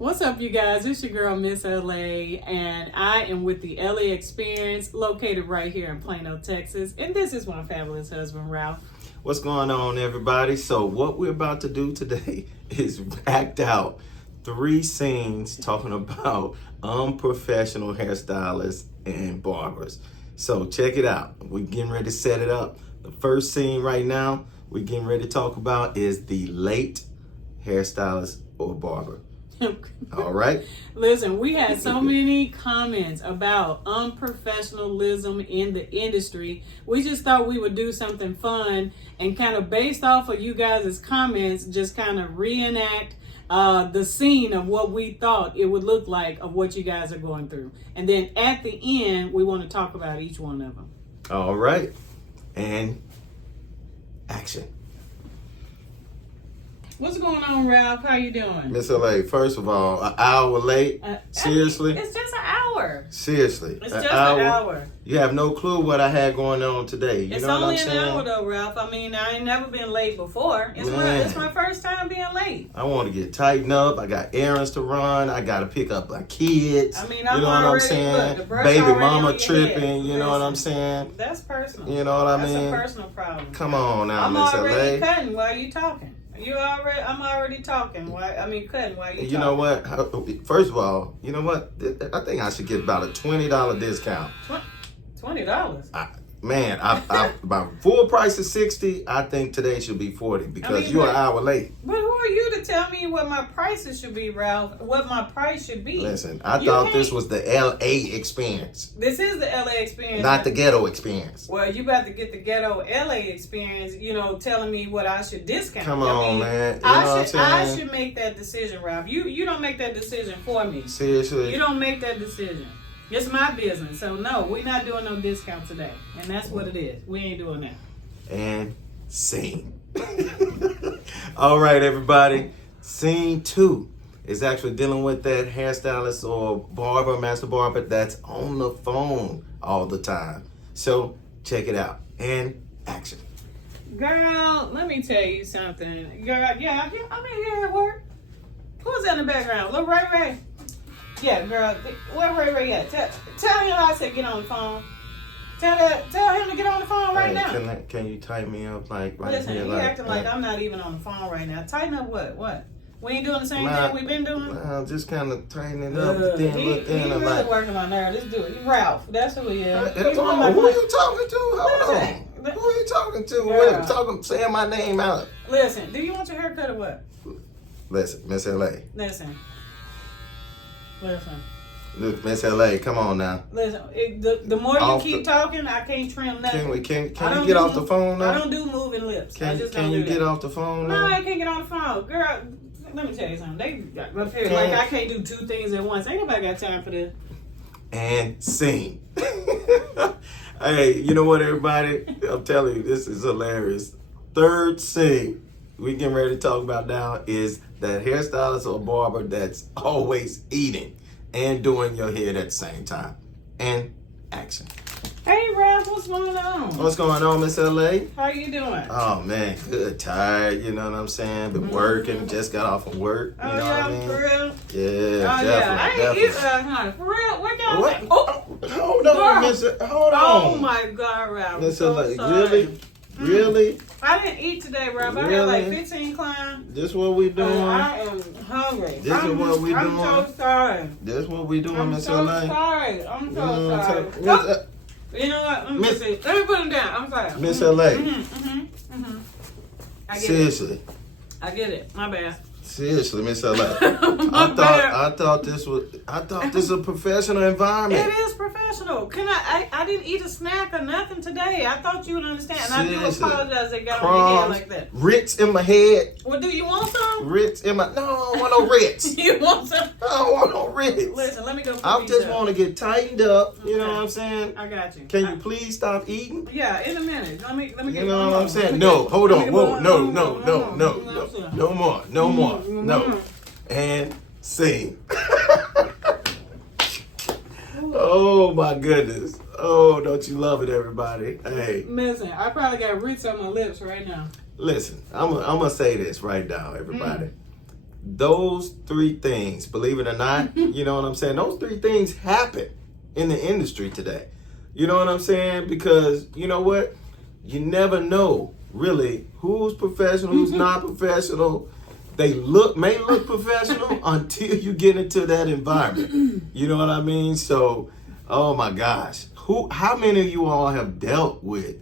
What's up, you guys? It's your girl, Miss LA, and I am with the LA Experience, located right here in Plano, Texas. And this is my fabulous husband, Ralph. What's going on, everybody? So what we're about to do today is act out 3 scenes talking about unprofessional hairstylists and barbers. So check it out. We're getting ready to set it up. The first scene right now we're getting ready to talk about is the late hairstylist or barber. All right. Listen, we had so many comments about unprofessionalism in the industry. We just thought we would do something fun and kind of based off of you guys' comments, just kind of reenact the scene of what we thought it would look like of what you guys are going through. And then at the end, we want to talk about each one of them. All right. And action. What's going on, Ralph? How you doing? Miss LA, first of all, an hour late? Seriously? It's just an hour. Seriously? It's just an hour. You have no clue what I had going on today. You it's know what only I'm an saying? hour though, Ralph. I mean, I ain't never been late before. It's my first time being late. I want to get tightened up. I got errands to run. I got to pick up my kids. I mean, you know what I'm saying? Baby mama tripping. You know what I'm saying? That's personal. You know what I mean? That's a personal problem. Come on now, I'm Miss already LA. cutting while you talking. I'm already talking. Cutting while you talking. You know what? First of all, you know what? I think I should get about a $20 discount. $20? Man, my full price is $60. I think today should be $40 because you're an hour late. But who are you to tell me what my prices should be, Ralph? What my price should be? Listen, I thought this was the LA experience. This is the LA experience. Not the ghetto experience. Well, you about to get the ghetto LA experience, telling me what I should discount. Come on, man. You know what I'm saying? I should make that decision, Ralph. You don't make that decision for me. Seriously? You don't make that decision. It's my business. So, no, we're not doing no discount today. And that's what it is. We ain't doing that. And scene. All right, everybody. Scene 2 is actually dealing with that hairstylist or barber, master barber that's on the phone all the time. So, check it out. And action. Girl, let me tell you something. Girl, yeah, I'm in here at work. Who's in the background? Little Ray Ray? Yeah, girl. Where Ray Ray at? Tell him I said get on the phone. Tell him to get on the phone right now. Can you tighten me up right Listen, here? You acting like I'm not even on the phone right now. Tighten up what? What? We ain't doing the same thing we've been doing? Just kind of tighten it up. He's really working on there. Let's do it. Ralph. That's who he is. Who are you talking to? Hold on. Who are you talking to? Saying my name out. Listen, do you want your hair cut or what? Listen, Miss LA. Listen. Look, Miss LA, come on now. Listen, the more you keep talking, I can't trim nothing. Can you get off the phone now? I don't do moving lips. Can you get off the phone now? No, I can't get on the phone. Girl, let me tell you something. They got up here like I can't do 2 things at once. Ain't nobody got time for this. And scene. Hey, you know what, everybody? I'm telling you, this is hilarious. Third scene we getting ready to talk about now is that hairstylist or barber that's always eating and doing your hair at the same time. And action. Hey, Ralph, what's going on? What's going on, Miss LA? How you doing? Oh, man, good, tired, you know what I'm saying? Been working, just got off from work, you know what I mean? For real? Yeah, definitely. For real? Where y'all at? Hold on, Miss. Hold on. Oh, my God, Ralph. Miss So LA, really? I didn't eat today, Ralph. I had like 15 clients. This what we doing? I am hungry. This is what we doing? I'm so sorry. This what we doing, Miss LA? I'm so sorry. You know what? Let me see. Let me put him down. I'm sorry. Miss LA. Seriously. I get it. My bad. Seriously, Miss LA. I thought this was a professional environment. It is professional. I didn't eat a snack or nothing today. I thought you would understand. And Seriously. I do apologize they got on your head like that. Ritz in my head. Well, do you want some? Ritz in my... No, I don't want no Ritz. You want some? I don't want no Ritz. Listen, let me go. I just want to get tightened up. You know what I'm saying? I got you. Can you please stop eating? Yeah, in a minute. Let me get. You know what I'm saying? No, hold on. Whoa, no. No more. No. And scene. Oh my goodness. Oh, don't you love it, everybody? Hey. Listen, I probably got Ritz on my lips right now. Listen, I'm gonna say this right now, everybody. those three things, believe it or not, you know what I'm saying? Those three things happen in the industry today. You know what I'm saying? Because you know what? You never know really who's professional, who's not professional. They may look professional until you get into that environment. You know what I mean? So, oh my gosh. How many of you all have dealt with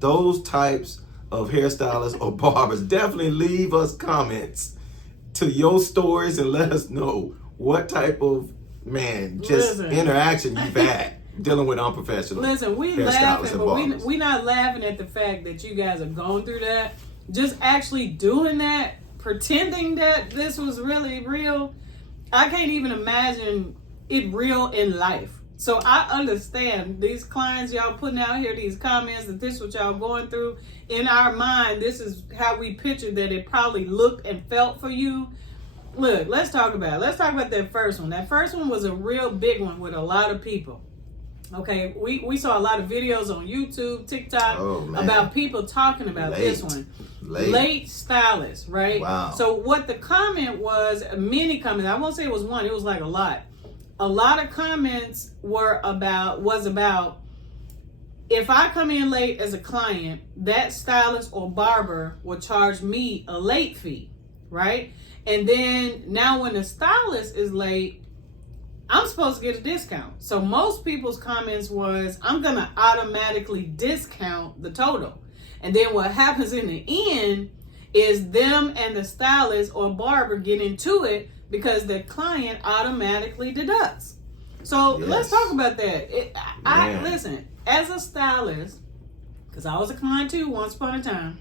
those types of hairstylists or barbers? Definitely leave us comments to your stories and let us know what type of interaction you've had dealing with unprofessional. Listen, we laughing, but we not laughing at the fact that you guys are going through that. Just actually doing that, pretending that this was really real. I can't even imagine it real in life. So I understand these clients y'all putting out here, these comments, that this is what y'all going through. In our mind, this is how we pictured that it probably looked and felt for you. Look, let's talk about that first one. That first one was a real big one with a lot of people. Okay, we saw a lot of videos on YouTube, TikTok about people talking about this one. Late stylist, right? Wow. So what the comment was, many comments, I won't say it was one, it was like a lot. A lot of comments was about if I come in late as a client, that stylist or barber will charge me a late fee, right? And then now when the stylist is late, I'm supposed to get a discount. So most people's comments was, I'm going to automatically discount the total. And then what happens in the end is them and the stylist or barber get into it because the client automatically deducts. So let's talk about that. Listen, as a stylist, because I was a client too once upon a time,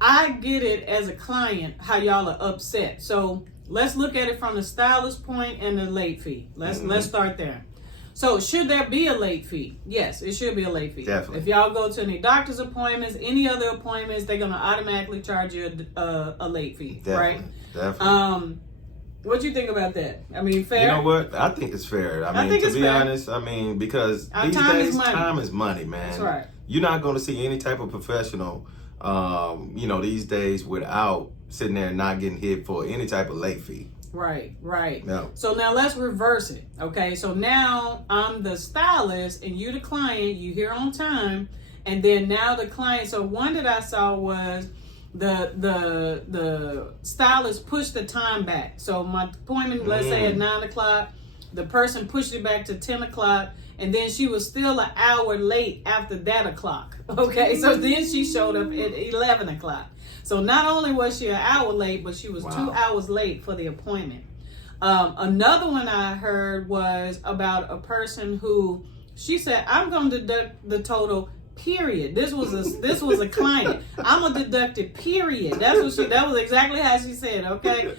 I get it as a client how y'all are upset. So let's look at it from the stylist point and the late fee. Let's start there. So should there be a late fee? Yes, it should be a late fee. Definitely. If y'all go to any doctor's appointments, any other appointments, they're gonna automatically charge you a late fee, right? Definitely. What do you think about that? I mean, fair? You know what? I think it's fair. I mean, to be honest, I mean, because these days, time is money, man. That's right. You're not going to see any type of professional, these days without sitting there and not getting hit for any type of late fee. Right. No. So now let's reverse it. Okay. So now I'm the stylist and you the client, you here on time. And then now the client, so one that I saw was the stylist pushed the time back. So my appointment, let's say at 9 o'clock, the person pushed it back to 10 o'clock, and then she was still an hour late after that o'clock. Okay, so then she showed up at 11 o'clock. So not only was she an hour late, but she was 2 hours late for the appointment. Another one I heard was about a person who, she said, I'm going to deduct the total, period. This was a client. I'm gonna deduct it, period. That was exactly how she said, okay?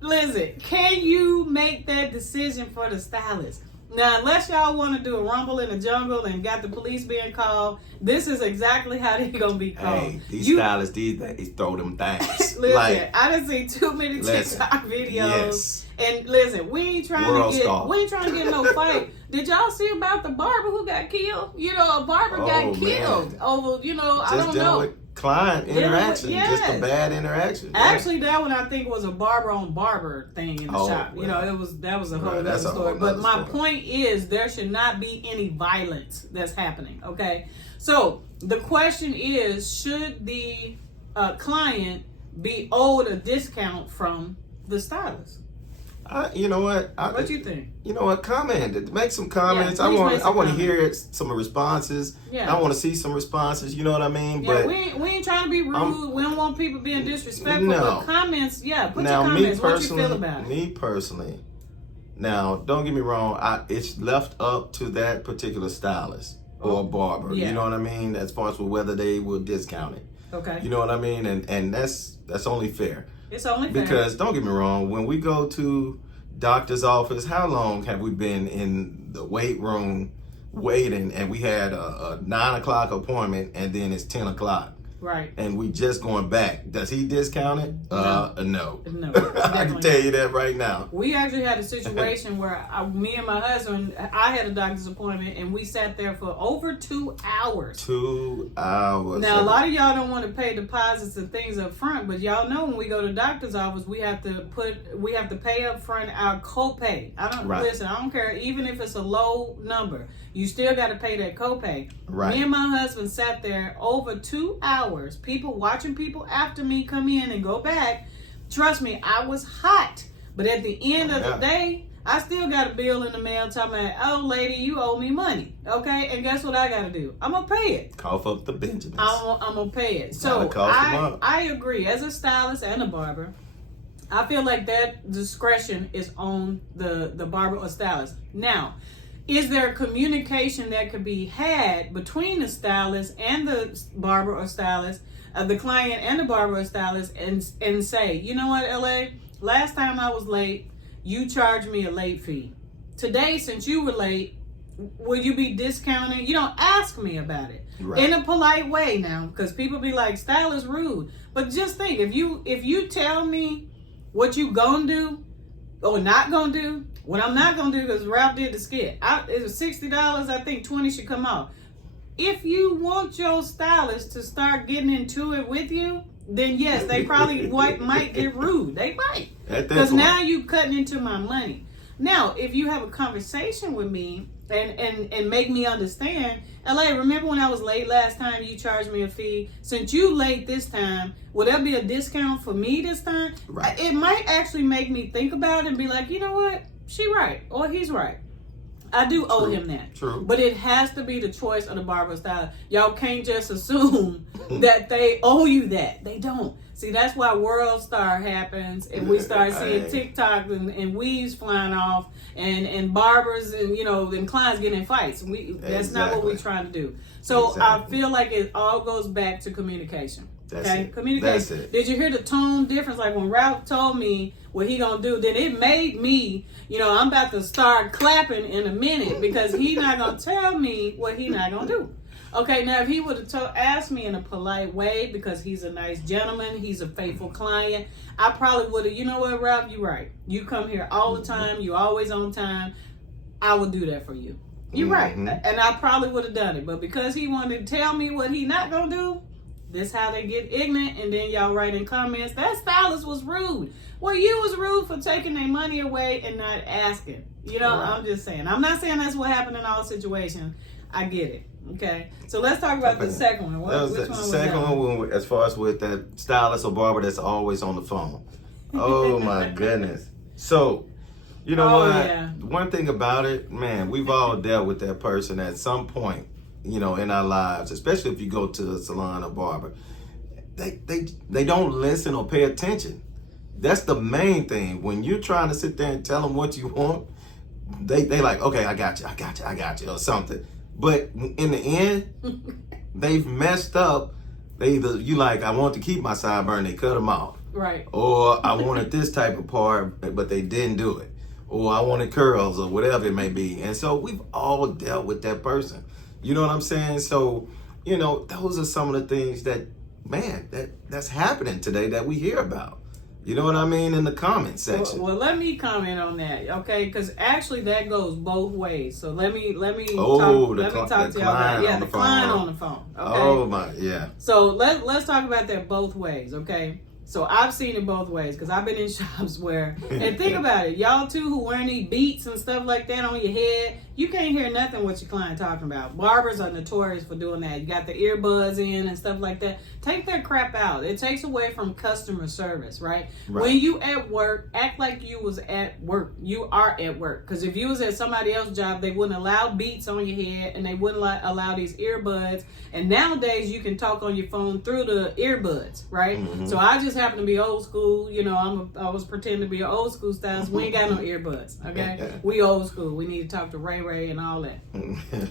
Listen, can you make that decision for the stylist? Now, unless y'all want to do a rumble in the jungle and got the police being called, this is exactly how they're gonna be called. Hey, these stylists, these throw them things. Listen, I done seen too many TikTok videos. Yes. And listen, we ain't trying to get no fight. Did y'all see about the barber who got killed? You know, a barber got killed over, I don't know. With client interaction, just a bad interaction. Actually, that one I think was a barber on barber thing in the shop. Well, that was a whole other story. But my point is, there should not be any violence that's happening. Okay, so the question is, should the client be owed a discount from the stylist? You know what? What do you think? You know what? Comment. Make some comments. Yeah, I want to hear some responses. Yeah. I want to see some responses. You know what I mean? Yeah, but we ain't trying to be rude. We don't want people being disrespectful. No. But comments, put now, your comments. What you feel about it? Me personally, now don't get me wrong. It's left up to that particular stylist or barber. Yeah. You know what I mean? As far as whether they will discount it. Okay. You know what I mean? And that's only fair. It's only fair. Because don't get me wrong, when we go to doctor's office, how long have we been in the wait room waiting, and we had a 9 o'clock appointment and then it's 10 o'clock? Right. And we just going back. Does he discount it? No. No. I can tell you that right now. We actually had a situation where me and my husband, I had a doctor's appointment, and we sat there for over 2 hours. 2 hours. Now, a lot of y'all don't want to pay deposits and things up front, but y'all know when we go to doctor's office, we have to pay up front our copay. Listen, I don't care, even if it's a low number, you still got to pay that copay. Right. Me and my husband sat there over 2 hours, watching people after me come in and go back. Trust me, I was hot. But at the end of the day, I still got a bill in the mail telling me, oh, lady, you owe me money. Okay? And guess what I got to do? I'm going to pay it. Cough up the Benjamins. I'm going to pay it. So I agree. As a stylist and a barber, I feel like that discretion is on the barber or stylist. Now, is there communication that could be had between the stylist and the barber or stylist, the client and the barber or stylist, and say, you know what, LA, last time I was late, you charged me a late fee. Today, since you were late, will you be discounting? You don't ask me about it. Right. In a polite way now, because people be like, stylist rude. But just think, if you tell me what you gonna do or not gonna do, what I'm not gonna do, because Ralph did the skit, it was $60, I think 20 should come off. If you want your stylist to start getting into it with you, then yes, they probably might get rude. They might. Because now you cutting into my money. Now, if you have a conversation with me and make me understand, LA, remember when I was late last time, you charged me a fee? Since you late this time, will there be a discount for me this time? Right. It might actually make me think about it and be like, you know what? She right, or he's right. I do owe him that. True. But it has to be the choice of the barber stylist. Y'all can't just assume that they owe you that. They don't. See, that's why World Star happens, and we start seeing TikTok and weaves flying off, and barbers and clients getting in fights. That's not what we're trying to do. So I feel like it all goes back to communication. Communication. That's it. Did you hear the tone difference? Like when Ralph told me what he gonna do, then it made me, I'm about to start clapping in a minute, because he not gonna tell me what he not gonna do. Okay, now if he would have asked me in a polite way, because he's a nice gentleman, he's a faithful client, I probably would have, you know what, Ralph, you right. You come here all the time, you always on time. I would do that for you. You're right. And I probably would have done it. But because he wanted to tell me what he not gonna do, this how they get ignorant, and then y'all write in comments, that stylist was rude. Well, you was rude for taking their money away and not asking. I'm just saying. I'm not saying that's what happened in all situations. I get it. Okay. So let's talk about the second one. Which one was that? Second one, as far as with that stylist or barber that's always on the phone. Oh my goodness. So, you know what? Yeah. One thing about it, man, we've all dealt with that person at some point, in our lives, especially if you go to a salon or barber. They don't listen or pay attention. That's the main thing. When you're trying to sit there and tell them what you want, they like, okay, I got you, or something. But in the end, they've messed up. They either, I want to keep my sideburn, they cut them off. Right. Or I wanted this type of part, but they didn't do it. Or I wanted curls, or whatever it may be. And so we've all dealt with that person. You know what I'm saying? So, those are some of the things that, man, that's happening today that we hear about. You know what I mean? In the comment section. Well, let me comment on that, okay? Because actually that goes both ways. So let me talk to y'all about the client on the phone. Okay? Oh my, yeah. So let's talk about that both ways, okay? So I've seen it both ways, because I've been in shops where, and think about it, y'all too who wearing these beats and stuff like that on your head, you can't hear nothing what your client talking about. Barbers are notorious for doing that. You got the earbuds in and stuff like that. Take that crap out. It takes away from customer service, right? When you at work, act like you was at work. You are at work. Because if you was at somebody else's job, they wouldn't allow beats on your head, and they wouldn't allow these earbuds. And nowadays you can talk on your phone through the earbuds, right? Mm-hmm. So I just happen to be old school. I was pretending to be an old school stylist. We ain't got no earbuds, okay? We old school. We need to talk to Ray Ray and all that.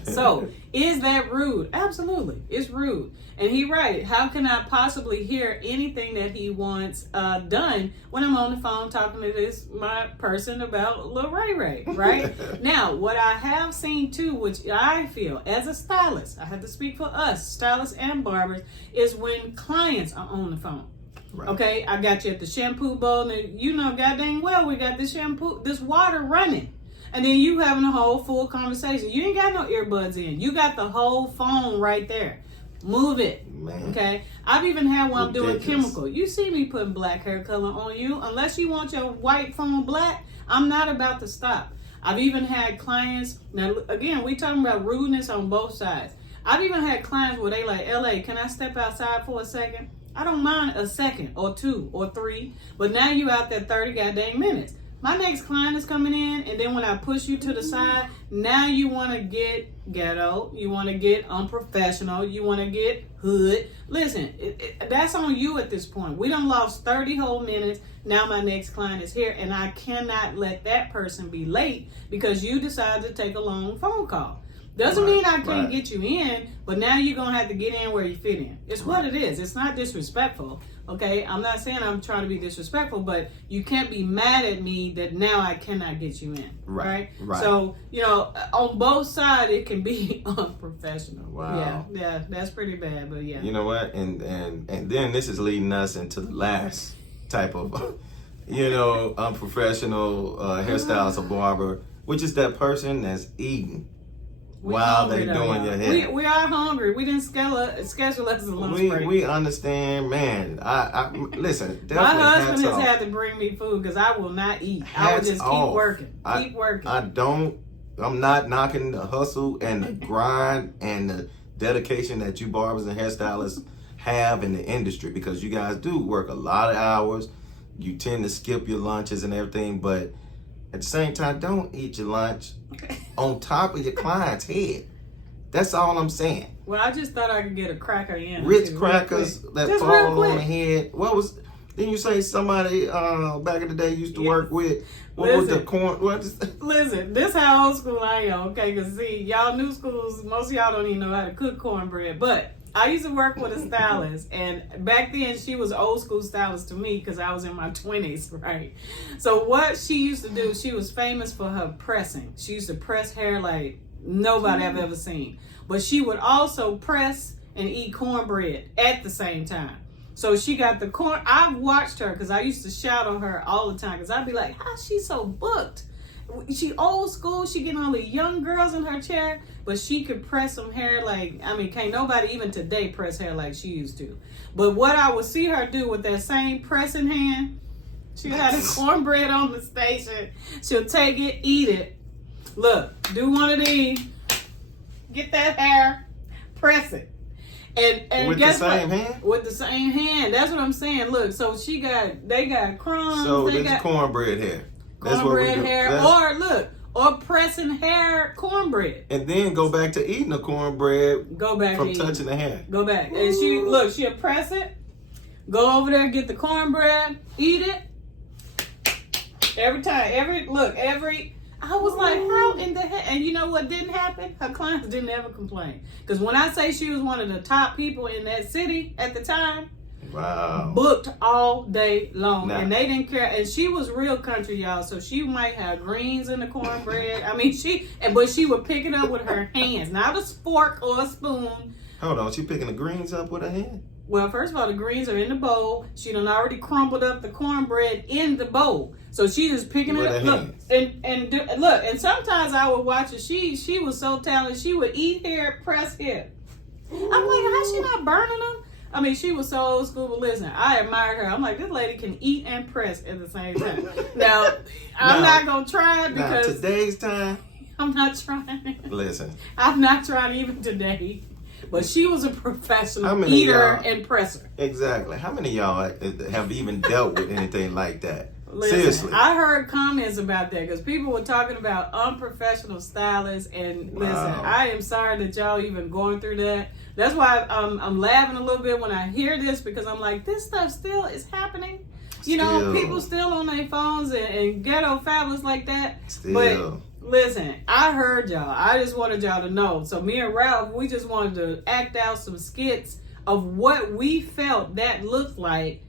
So, is that rude? Absolutely. It's rude. And he right. How can I possibly hear anything that he wants done when I'm on the phone talking to my person about Lil Ray, right? Now, what I have seen too, which I feel as a stylist, I have to speak for us, stylists and barbers, is when clients are on the phone. Right. Okay, I got you at the shampoo bowl, and you know, goddamn well, we got this water running. And then you having a whole full conversation. You ain't got no earbuds in. You got the whole phone right there. Move it. Man. Okay? I've even had one doing chemical. You see me putting black hair color on you. Unless you want your white phone black, I'm not about to stop. I've even had clients, now again, we talking about rudeness on both sides. I've even had clients where they like, LA, can I step outside for a second? I don't mind a second or 2 or 3, but now you out there 30 goddamn minutes. My next client is coming in, and then when I push you to the side, now you want to get ghetto, you want to get unprofessional, you want to get hood. Listen, that's on you at this point. We done lost 30 whole minutes. Now my next client is here, and I cannot let that person be late because you decided to take a long phone call. Doesn't mean I can't get you in, but now you're going to have to get in where you fit in. It's what it is. It's not disrespectful, okay? I'm not saying I'm trying to be disrespectful, but you can't be mad at me that now I cannot get you in, right? So, you know, on both sides, it can be unprofessional. Wow. Yeah, that's pretty bad, but yeah. You know what? And then this is leading us into the last type of, you know, unprofessional hairstylist or barber, which is that person that's eating while they're doing your hair. We are hungry. We didn't schedule us a lunch break. We understand, man. I listen. My husband has had to bring me food because I will not eat. I will just keep working. I'm not knocking the hustle and the grind and the dedication that you barbers and hairstylists have in the industry, because you guys do work a lot of hours. You tend to skip your lunches and everything, but at the same time, don't eat your lunch on top of your client's head. That's all I'm saying. Well, I just thought I could get a cracker in. Ritz crackers that fall on the head. Didn't you say somebody back in the day used to work with, what was the corn? Listen, this how old school I am, okay? Because see, y'all new schools, most of y'all don't even know how to cook cornbread. But I used to work with a stylist, and back then she was old school stylist to me because I was in my 20s, right? So what she used to do, she was famous for her pressing. She used to press hair like nobody I've ever seen. But she would also press and eat cornbread at the same time. So she got the corn. I've watched her because I used to shout on her all the time because I'd be like, how's she so booked? She old school, she getting all the young girls in her chair, but she could press some hair like, I mean, can't nobody even today press hair like she used to. But what I would see her do with that same pressing hand, she'll have the cornbread on the station, she'll take it, eat it. Look, do one of these, get that hair, press it. And with guess the same what? hand? With the same hand. That's what I'm saying. Look, so they got crumbs. So this cornbread hair. Cornbread hair, or pressing hair cornbread. And then go back to eating the cornbread. Go back from touching the hair. Go back. And she'll press it, go over there, get the cornbread, eat it. Every time, I was like, how in the heck? And you know what didn't happen? Her clients didn't ever complain. Because when I say she was one of the top people in that city at the time, wow, booked all day long, and they didn't care. And she was real country, y'all. So she might have greens in the cornbread. I mean, but she would pick it up with her hands, not a fork or a spoon. Hold on, she picking the greens up with her hand? Well, first of all, the greens are in the bowl. She done already crumbled up the cornbread in the bowl, so she just picking it up. Look, and sometimes I would watch her. She was so talented. She would eat hair, press hair. I'm like, how's she not burning them? I mean, she was so old school, but listen, I admired her. I'm like, this lady can eat and press at the same time. Now, I'm not going to try it because... Now, today's time... I'm not trying. Listen. I'm not trying even today. But she was a professional eater and presser. Exactly. How many of y'all have even dealt with anything like that? Listen, seriously. I heard comments about that because people were talking about unprofessional stylists. And listen, I am sorry that y'all even going through that. That's why I'm laughing a little bit when I hear this, because I'm like, this stuff still is happening. You know, people still on their phones and ghetto fabulous like that. Still. But listen, I heard y'all. I just wanted y'all to know. So me and Ralph, we just wanted to act out some skits of what we felt that looked like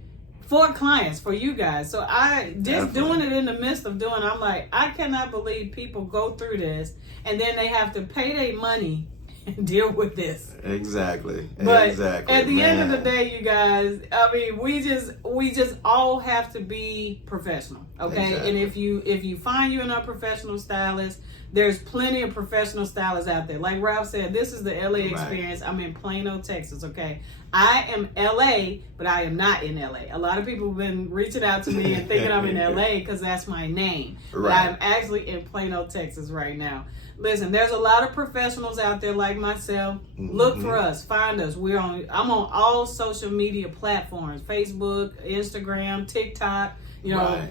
for clients, for you guys. So I just doing it in the midst of doing, I'm like, I cannot believe people go through this and then they have to pay their money and deal with this. Exactly. But exactly. At the end of the day, you guys, I mean, we just all have to be professional, okay? Exactly. And if you find you an unprofessional stylist, there's plenty of professional stylists out there. Like Ralph said, this is the LA experience. I'm in Plano, Texas, okay? I am LA, but I am not in LA. A lot of people have been reaching out to me and thinking I'm in LA because that's my name. Right. But I'm actually in Plano, Texas right now. Listen, there's a lot of professionals out there like myself. Mm-hmm. Look for us, find us. I'm on all social media platforms: Facebook, Instagram, TikTok. You know,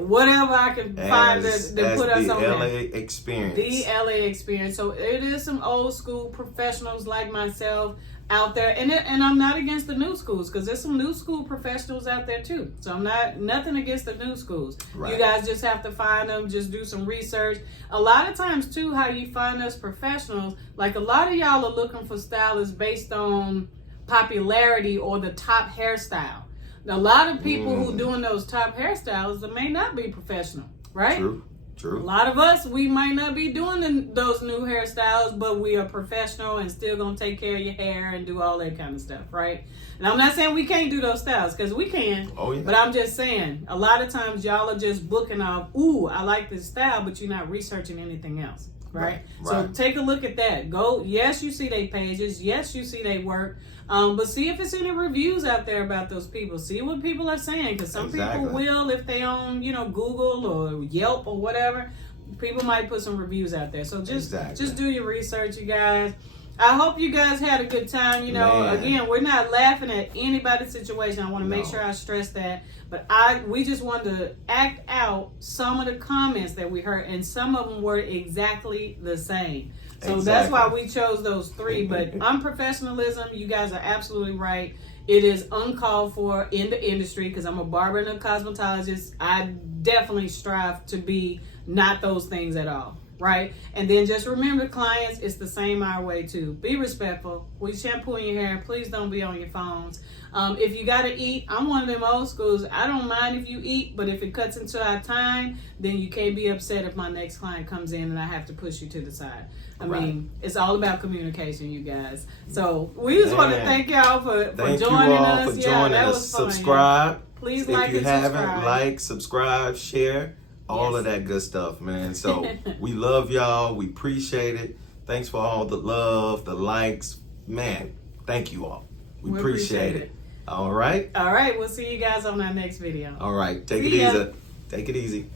whatever I can find that put us on the LA there. experience. The LA experience. So it is some old school professionals like myself out there, and I'm not against the new schools because there's some new school professionals out there too. So I'm nothing against the new schools. Right. You guys just have to find them, just do some research. A lot of times too, how you find us professionals, like a lot of y'all are looking for stylists based on popularity or the top hairstyle. Now, a lot of people who doing those top hairstyles that may not be professional, right? True. A lot of us, we might not be doing those new hairstyles, but we are professional and still gonna take care of your hair and do all that kind of stuff, right? And I'm not saying we can't do those styles, because we can. Oh, yeah. But I'm just saying, a lot of times y'all are just booking off, ooh, I like this style, but you're not researching anything else, right? So take a look at that. Go, yes, you see their pages. Yes, you see their work. But see if it's any reviews out there about those people. See what people are saying, because some people will, if they own, Google or Yelp or whatever, people might put some reviews out there. So just do your research, you guys. I hope you guys had a good time. Again, we're not laughing at anybody's situation. I want to make sure I stress that. But we just wanted to act out some of the comments that we heard, and some of them were exactly the same. So that's why we chose those three. But unprofessionalism, you guys are absolutely right. It is uncalled for in the industry, because I'm a barber and a cosmetologist. I definitely strive to be not those things at all, right? And then just remember, clients, it's the same our way too. Be respectful. We shampooing your hair. Please don't be on your phones. If you got to eat, I'm one of them old schools. I don't mind if you eat, but if it cuts into our time, then you can't be upset if my next client comes in and I have to push you to the side. I mean, it's all about communication, you guys. So we just want to thank y'all for joining us. That was fun. Subscribe. Please if like you and haven't, subscribe. like, subscribe, share, all of that good stuff, man. So we love y'all. We appreciate it. Thanks for all the love, the likes. Man, thank you all. We appreciate it. All right. All right. We'll see you guys on our next video. All right. Take it easy. Take it easy.